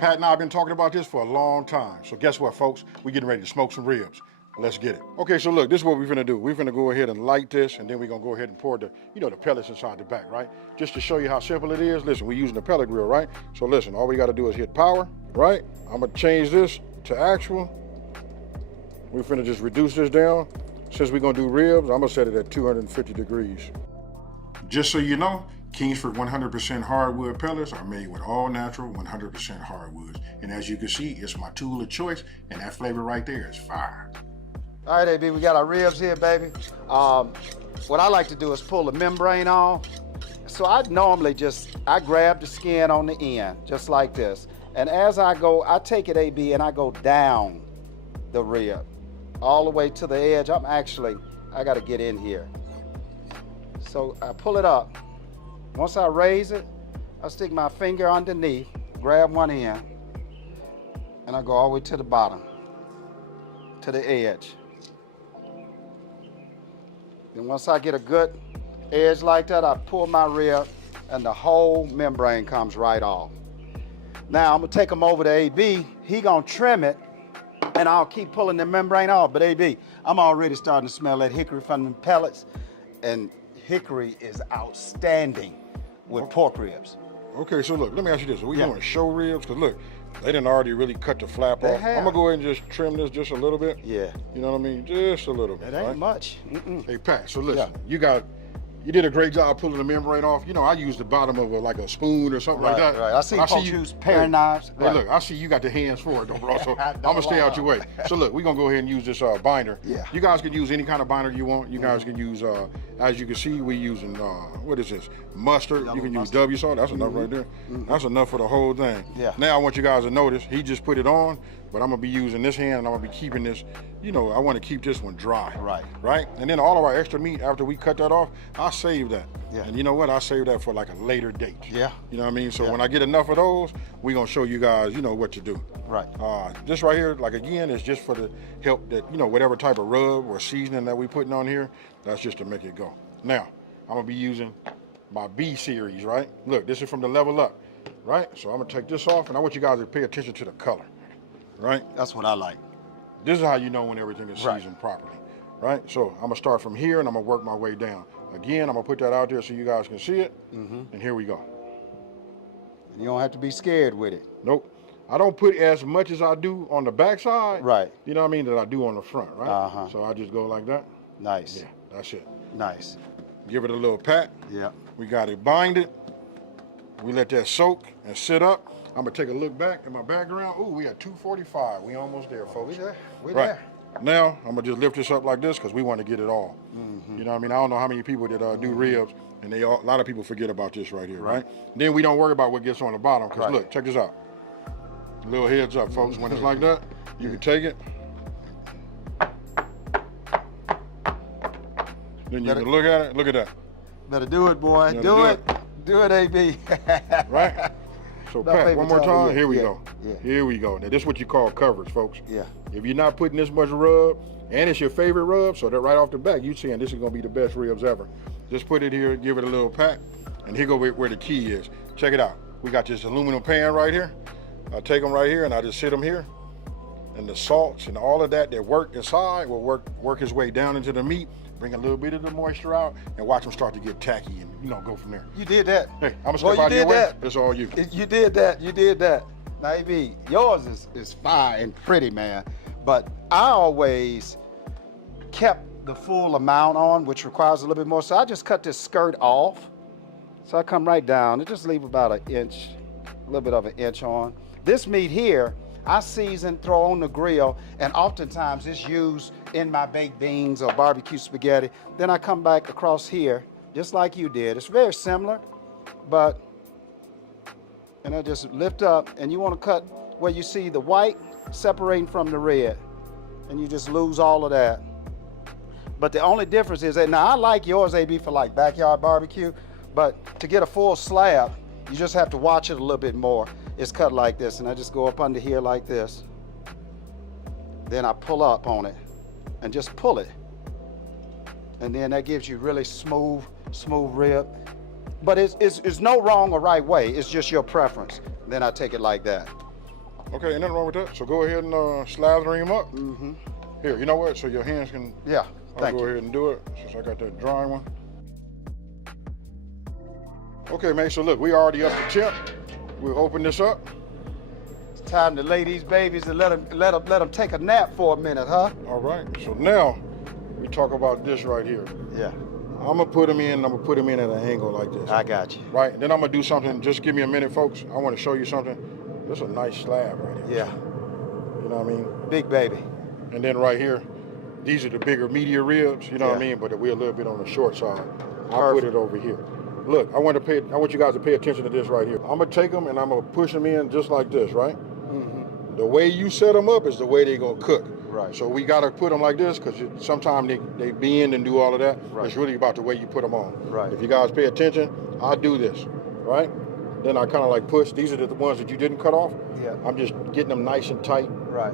Pat and I have been talking about this for a long time. So guess what, folks? We're getting ready to smoke some ribs. Let's get it. Okay, so look, this is what we're gonna do. We're gonna go ahead and light this, and then we're gonna go ahead and pour the, the pellets inside the back, right? Just to show you how simple it is. Listen, we're using the pellet grill, right? So listen, all we gotta do is hit power, right? I'm gonna change this to actual. We're finna just reduce this down. Since we're gonna do ribs, I'm gonna set it at 250 degrees. Just so you know, Kingsford 100% hardwood pellets are made with all natural 100% hardwoods. And as you can see, it's my tool of choice, and that flavor right there is fire. All right, AB, we got our ribs here, baby. What I like to do is pull the membrane off. So I normally I grab the skin on the end, just like this. And as I go, I take it, AB, and I go down the rib, all the way to the edge. I gotta get in here. So I pull it up. Once I raise it, I stick my finger underneath, grab one end, and I go all the way to the bottom, to the edge. Then once I get a good edge like that, I pull my rib and the whole membrane comes right off. Now I'm gonna take them over to AB. He gonna trim it and I'll keep pulling the membrane off. But AB, I'm already starting to smell that hickory from the pellets, and hickory is outstanding with pork ribs. Okay, so look, let me ask you this. Are we doing show ribs? Because look, they didn't already really cut the flap off. I'm gonna go ahead and just trim this just a little bit. Yeah. You know what I mean? Just a little bit. It ain't much. Hey, Pat, so listen, you did a great job pulling the membrane off. I used the bottom of like a spoon or something like that. Right. I see folks use paring knives. Hey, look, I see you got the hands for it, though, bro. So I'm gonna stay out your way. So look, we're gonna go ahead and use this binder. Yeah. You guys can use any kind of binder you want. You guys can use, as you can see, we're using what is this? Mustard. You can use W salt. That's enough right there. That's enough for the whole thing. Yeah. Now I want you guys to notice he just put it on, but I'm gonna be using this hand and I'm gonna be keeping this. I want to keep this one dry. Right. And then all of our extra meat after we cut that off, I save that. Yeah. And you know what? I save that for like a later date. Yeah. You know what I mean? So when I get enough of those, we're gonna show you guys, what to do. Right. This right here, like again, is just for the help that, whatever type of rub or seasoning that we putting on here, that's just to make it go. Now, I'm gonna be using my B series, right? Look, this is from the Level Up, right? So I'm gonna take this off, and I want you guys to pay attention to the color, right? That's what I like. This is how you know when everything is seasoned properly, right? So I'm gonna start from here and I'm gonna work my way down. Again, I'm gonna put that out there so you guys can see it, and here we go. You don't have to be scared with it. Nope. I don't put as much as I do on the backside, right? You know what I mean, that I do on the front, right? So I just go like that. Nice. Yeah, that's it. Nice. Give it a little pat. Yeah. We got it binded. We let that soak and sit up. I'm gonna take a look back in my background. Ooh, we at 245. We almost there, folks. We there. Now, I'm gonna just lift this up like this because we want to get it all. You know what I mean? I don't know how many people that do ribs, and a lot of people forget about this right here, right? Then we don't worry about what gets on the bottom because look, check this out. Little heads up, folks. When it's like that, you can take it. Then you can look at it. Look at that. Better do it, boy. Do it. Do it, AB. Right? So Pat, one more time. Here we go. Yeah. Here we go. Now this is what you call coverage, folks. Yeah. If you're not putting this much rub, and it's your favorite rub, so that right off the bat, you saying this is gonna be the best ribs ever. Just put it here, give it a little pat, and here go where the key is. Check it out. We got this aluminum pan right here. I take them right here and I just sit them here, and the salts and all of that work inside will work his way down into the meat, bring a little bit of the moisture out, and watch them start to get tacky and go from there. You did that. Hey, I'm gonna step out of your way. It's all you. You did that. You did that. Now, AB, yours is fine and pretty, man. But I always kept the full amount on, which requires a little bit more. So I just cut this skirt off. So I come right down and just leave about an inch, a little bit of an inch on. This meat here, I season, throw on the grill, and oftentimes it's used in my baked beans or barbecue spaghetti. Then I come back across here, just like you did. It's very similar, and I just lift up, and you want to cut where you see the white separating from the red, and you just lose all of that. But the only difference is that, now I like yours, AB, for like backyard barbecue, but to get a full slab, you just have to watch it a little bit more. It's cut like this, and I just go up under here like this. Then I pull up on it and just pull it. And then that gives you really smooth rib. But it's no wrong or right way. It's just your preference. Then I take it like that. Okay, ain't nothing wrong with that. So go ahead and slather him up. Mm-hmm. Here, you know what? So your hands can. Yeah. I'll go ahead and do it since I got that dry one. Okay, man. So look, we already up the temp. We'll open this up. It's time to lay these babies and let them take a nap for a minute, huh? All right. So now we talk about this right here. Yeah. I'm gonna put them in. I'm gonna put them in at an angle like this. I got you. Right. Then I'm gonna do something. Just give me a minute, folks. I want to show you something. This is a nice slab right here. Yeah. You know what I mean? Big baby. And then right here, these are the bigger media ribs. You know what I mean? But we're a little bit on the short side. I'll put it over here. Look, I want you guys to pay attention to this right here. I'm gonna take them and I'm gonna push them in just like this, right? Mm-hmm. The way you set them up is the way they're gonna cook. Right. So we gotta put them like this because sometimes they bend and do all of that. Right. It's really about the way you put them on. Right. If you guys pay attention, I do this, right? Then I kind of like push. These are the ones that you didn't cut off. Yeah. I'm just getting them nice and tight. Right.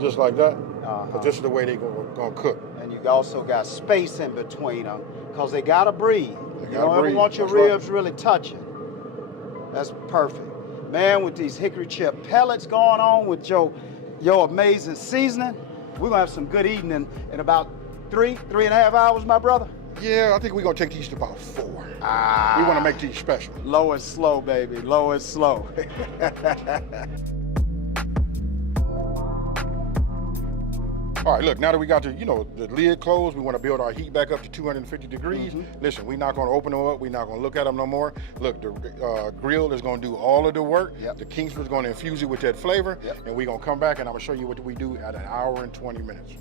Just like that. Because this is the way they're gonna cook. And you also got space in between them because they gotta breathe. You don't ever want your That's ribs really touching. That's perfect. Man, with these hickory chip pellets going on with your amazing seasoning, we're gonna have some good eating in about 3.5 hours, my brother. Yeah, I think we're gonna take these to about 4. We wanna make these special. Low and slow, baby, low and slow. All right, look, now that we got the lid closed, we want to build our heat back up to 250 degrees. Mm-hmm. Listen, we're not going to open them up. We're not going to look at them no more. Look, the grill is going to do all of the work. Yep. The Kingsford's going to infuse it with that flavor. Yep. And we're going to come back and I'm going to show you what we do at 1 hour and 20 minutes.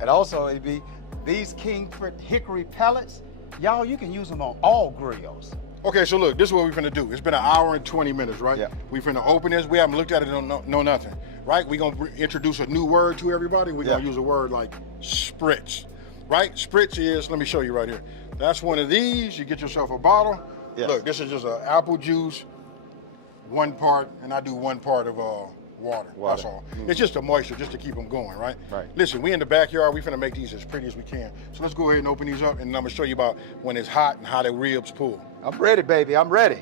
And also, AB, these Kingsford hickory pellets, y'all, you can use them on all grills. Okay, so look, this is what we're finna do. It's been 1 hour and 20 minutes, right? Yeah. We finna open this. We haven't looked at it, know nothing, right? We're gonna introduce a new word to everybody. We're gonna use a word like spritz, right? Spritz is, let me show you right here. That's one of these. You get yourself a bottle. Yes. Look, this is just an apple juice, 1 part, and I do 1 part of water. That's all. Mm. It's just the moisture, just to keep them going, right? Right. Listen, we in the backyard. We finna make these as pretty as we can. So let's go ahead and open these up, and I'm gonna show you about when it's hot and how the ribs pull. I'm ready, baby. I'm ready.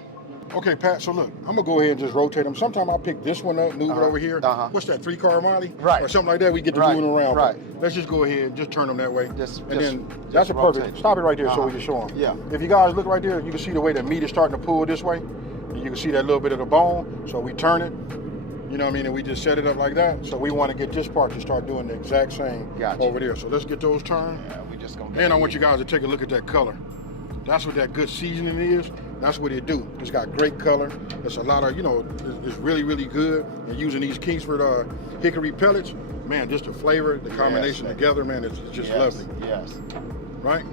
Okay, Pat, so look, I'm gonna go ahead and just rotate them. Sometimes I'll pick this one up, move it over here. What's that, 3-car Molly? Right. Or something like that, we get to moving around. Right. Let's just go ahead and just turn them that way. That's a perfect, rotate. stop it right there so we can show them. Yeah. If you guys look right there, you can see the way the meat is starting to pull this way. And you can see that little bit of the bone, so we turn it. You know what I mean? And we just set it up like that. So we want to get this part to start doing the exact same over there. So let's get those turned. Yeah, we just gonna. Then I want you guys to take a look at that color. That's what that good seasoning is. That's what it do. It's got great color. It's a lot of, it's really, really good. And using these Kingsford hickory pellets, man, just the flavor, the combination together, man, it's just lovely. Yes. Right?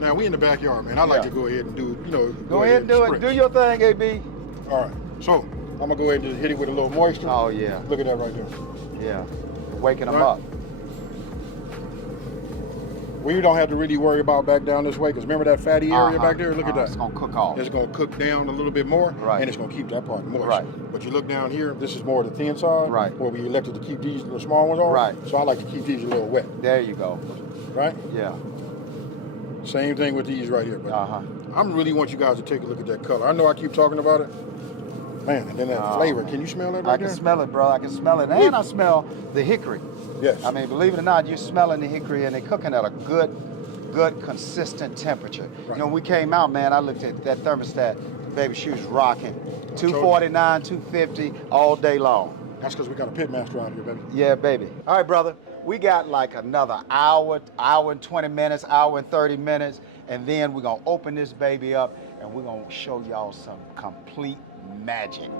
Now, we in the backyard, man. I like to go ahead and do, Go ahead and do it. Do your thing, AB. All right. So, I'm going to go ahead and just hit it with a little moisture. Oh, yeah. Look at that right there. Yeah. Waking them up. We don't have to really worry about back down this way, because remember that fatty area back there? Look at that. It's going to cook off. It's going to cook down a little bit more, and it's going to keep that part moist. Right. But you look down here, this is more the thin side, where we elected to keep these the small ones on. Right. So I like to keep these a little wet. There you go. Right? Yeah. Same thing with these right here. But I really want you guys to take a look at that color. I know I keep talking about it. Man, and then that flavor. Can you smell that right there? I can smell it, bro. I can smell it. And I smell the hickory. Yes. I mean, believe it or not, you're smelling the hickory, and they're cooking at a good, consistent temperature. Right. You know, when we came out, man, I looked at that thermostat. Baby, she was rocking. 249, 250 all day long. That's because we got a pitmaster out here, baby. Yeah, baby. All right, brother. We got like another hour and 20 minutes, hour and 30 minutes, and then we're going to open this baby up, and we're going to show y'all some complete magic.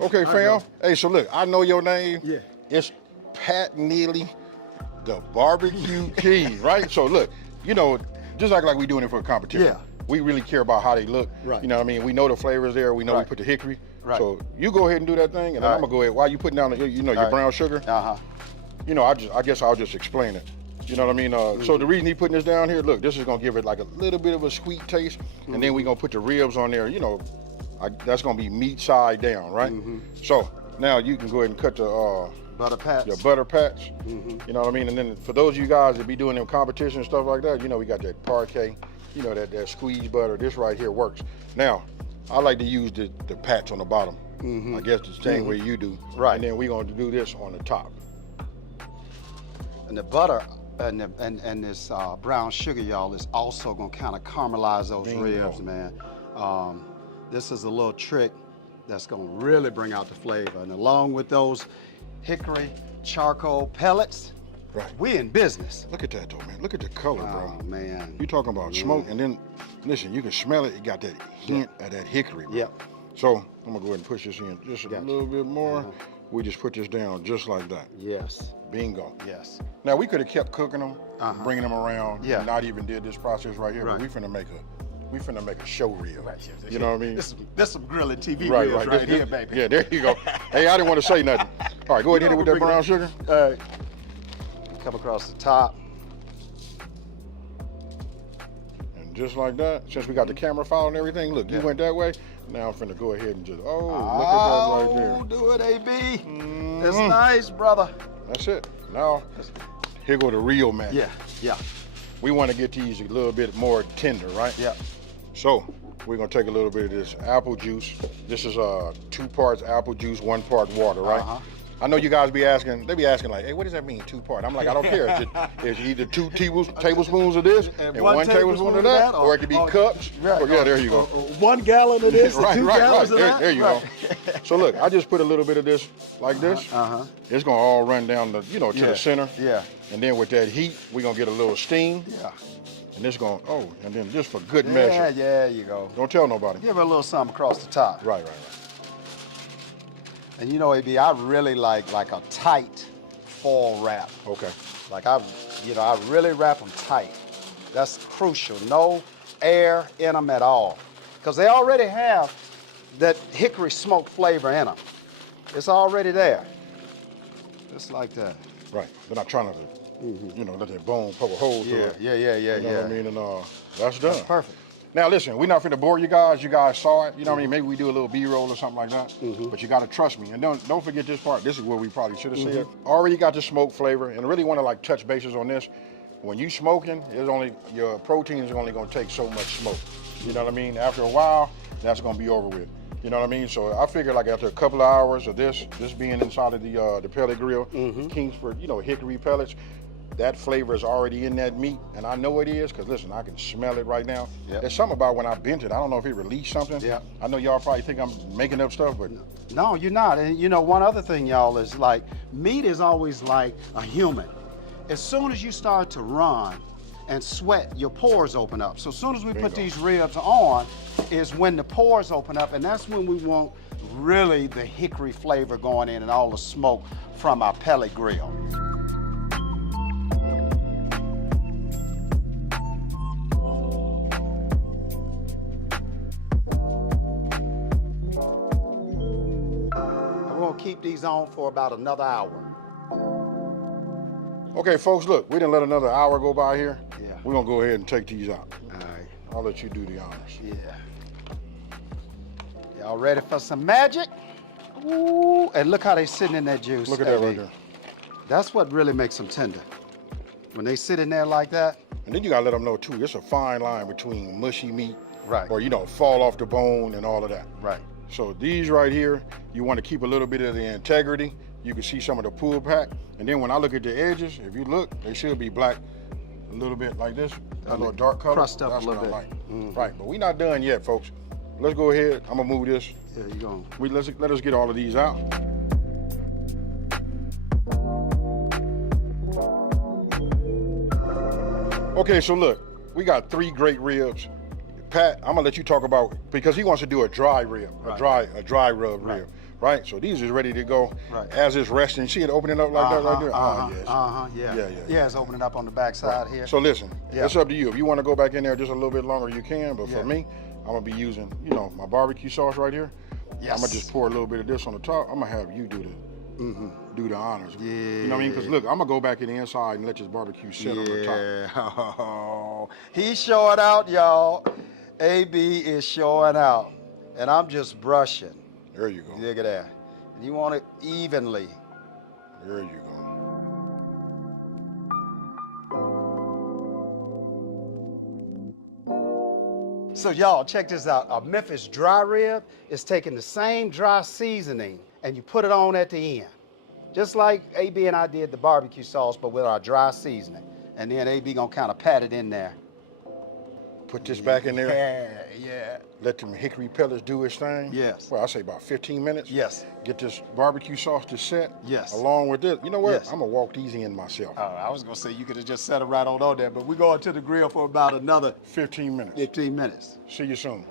Okay, fam. Hey, so look, I know your name. Yeah. It's Pat Neely, the barbecue king, right? So look, just like we doing it for a competition. Yeah. We really care about how they look. Right. You know what I mean? We know the flavors there. We know we put the hickory. Right. So you go ahead and do that thing, and then I'm gonna go ahead. While you putting down your brown sugar. I guess I'll just explain it. You know what I mean? So the reason he putting this down here, look, this is gonna give it like a little bit of a sweet taste, and then we're gonna put the ribs on there. That's gonna be meat side down, right? So now you can go ahead and cut the butter pats. Your butter pats. You know what I mean? And then for those of you guys that be doing them competition and stuff like that, we got that Parkay, that squeeze butter. This right here works. Now, I like to use the patch on the bottom. I guess the same way you do. Right. And then we're gonna do this on the top. And the butter and this brown sugar, y'all, is also gonna kind of caramelize those Bingo. ribs, man. This is a little trick that's gonna really bring out the flavor. And along with those hickory charcoal pellets, Right. we in business. Look at that though, man. Look at the color, bro. Oh, man. You talking about smoke, and then listen, you can smell it. It got that hint of that hickory, bro. Yep. So I'm gonna go ahead and push this in just a Gotcha. little bit more. We just put this down just like that. Yes. Bingo. Yes. Now we could have kept cooking them, bringing them around, Yeah. and not even did this process right here. Right. But we finna make a show reel. You know what I mean? This some grilling TV Right, reels right. right here, baby. Yeah, there you go. Hey, I didn't want to say nothing. All right, go ahead and hit it with that brown sugar. Come across the top. And just like that, since we got the camera file and everything, look, you went that way. Now I'm finna go ahead and just, look at that right there. Do it, AB. It's nice, brother. That's it. Now, here go the real magic. Yeah. We want to get these a little bit more tender, right? Yeah. So, we're gonna take a little bit of this apple juice. This is 2 parts apple juice, 1 part water, right? I know you guys be asking, they be asking like, hey, what does that mean, 2 part? I'm like, I don't care. It's either 2 tablespoons of this and 1 tablespoon of that, or it could be cups. Or, yeah, there you go. 1 gallon of this, right. 2 gallons of that. There you go. So look, I just put a little bit of this like this. It's gonna all run down the, to the center. Yeah. And then with that heat, we're gonna get a little steam. Yeah. And it's gonna, and then just for good measure. Yeah, there you go. Don't tell nobody. Give it a little something across the top. Right. And AB, I really like a tight foil wrap. Okay. Like I really wrap them tight. That's crucial. No air in them at all. Because they already have that hickory smoke flavor in them. It's already there. Just like that. Right. They're not trying to, let that bone poke a hole through it. Yeah. You know what I mean? And that's done. That's perfect. Now listen, we're not finna bore you guys. You guys saw it. You know what I mean? Maybe we do a little B-roll or something like that. But you gotta trust me. And don't forget this part. This is where we probably should have said. Already got the smoke flavor, and I really want to like touch bases on this. When you smoking, your protein is only gonna take so much smoke. You know what I mean? After a while, that's gonna be over with. You know what I mean? So I figure like after a couple of hours of this being inside of the pellet grill, Kingsford, hickory pellets, that flavor is already in that meat, and I know it is, because listen, I can smell it right now. Yep. There's something about when I bent it, I don't know if it released something. Yeah. I know y'all probably think I'm making up stuff, but No, you're not. And one other thing, y'all, is like meat is always like a human. As soon as you start to run and sweat, your pores open up. So as soon as we put these ribs on is when the pores open up, and that's when we want really the hickory flavor going in and all the smoke from our pellet grill. Keep these on for about another hour. okay, folks, look, we didn't let another hour go by here. Yeah. We're gonna go ahead and take these out. All right. I'll let you do the honors. Yeah. Y'all ready for some magic? Ooh, and look how they sitting in that juice. Look at that right there. That's what really makes them tender. When they sit in there like that. And then you gotta let them know too, it's a fine line between mushy meat, Right. or fall off the bone and all of that. Right. So these right here, you want to keep a little bit of the integrity. You can see some of the pull pack. And then when I look at the edges, if you look, they should be black a little bit like this, a little dark color. Crust up That's a little what I bit. like. Right, but we're not done yet, folks. Let's go ahead. I'm gonna move this. Yeah, you going. Let us get all of these out. Okay, so look, we got 3 great ribs. Pat, I'm gonna let you talk about, because he wants to do a dry rib, a dry rub rib, right? So these is ready to go as it's resting. See it opening up like that right there? Yeah. Yeah, it's opening up on the back side here. So listen, it's up to you. If you want to go back in there just a little bit longer, you can. But for me, I'm gonna be using, my barbecue sauce right here. Yes. I'm gonna just pour a little bit of this on the top. I'm gonna have you do the honors. Yeah. You know what I mean? Because look, I'm gonna go back in the inside and let this barbecue sit on the top. Yeah. He's showing out, y'all. AB is showing out. And I'm just brushing. There you go. Look at that. And you want it evenly. There you go. So y'all, check this out. A Memphis dry rib is taking the same dry seasoning and you put it on at the end. Just like AB and I did the barbecue sauce, but with our dry seasoning. And then AB gonna kind of pat it in there. Put this back in there. Yeah. Let them hickory pellets do its thing. Yes. Well, I say about 15 minutes. Yes. Get this barbecue sauce to set. Yes. Along with this. You know what? Yes. I'm gonna walk these in myself. I was gonna say you could have just set it right on there, but we're going to the grill for about another 15 minutes. 15 minutes. See you soon.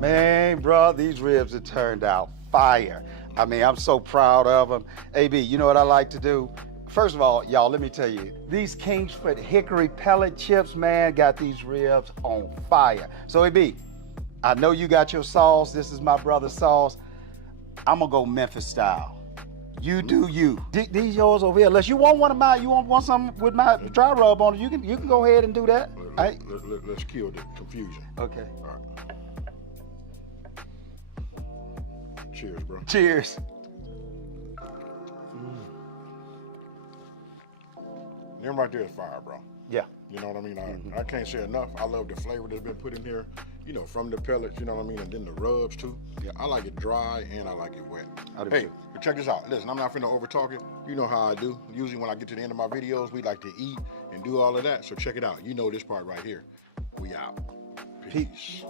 Man, bro, these ribs have turned out fire. I mean, I'm so proud of them. AB, you know what I like to do? First of all, y'all, let me tell you, these Kingsford hickory pellet chips, man, got these ribs on fire. So, AB, I know you got your sauce. This is my brother's sauce. I'm gonna go Memphis style. You do you. These yours over here. Unless you want one of mine, you want some with my dry rub on it, you can go ahead and do that. Let's kill the confusion. Okay. All right. Cheers, bro. Cheers. Them right there is fire, bro. Yeah. You know what I mean? I can't say enough. I love the flavor that's been put in here, you know, from the pellets, you know what I mean? And then the rubs too. Yeah, I like it dry and I like it wet. Hey, but check this out. Listen, I'm not finna over talk it. You know how I do. Usually when I get to the end of my videos, we like to eat and do all of that. So check it out. You know this part right here. We out. Peace.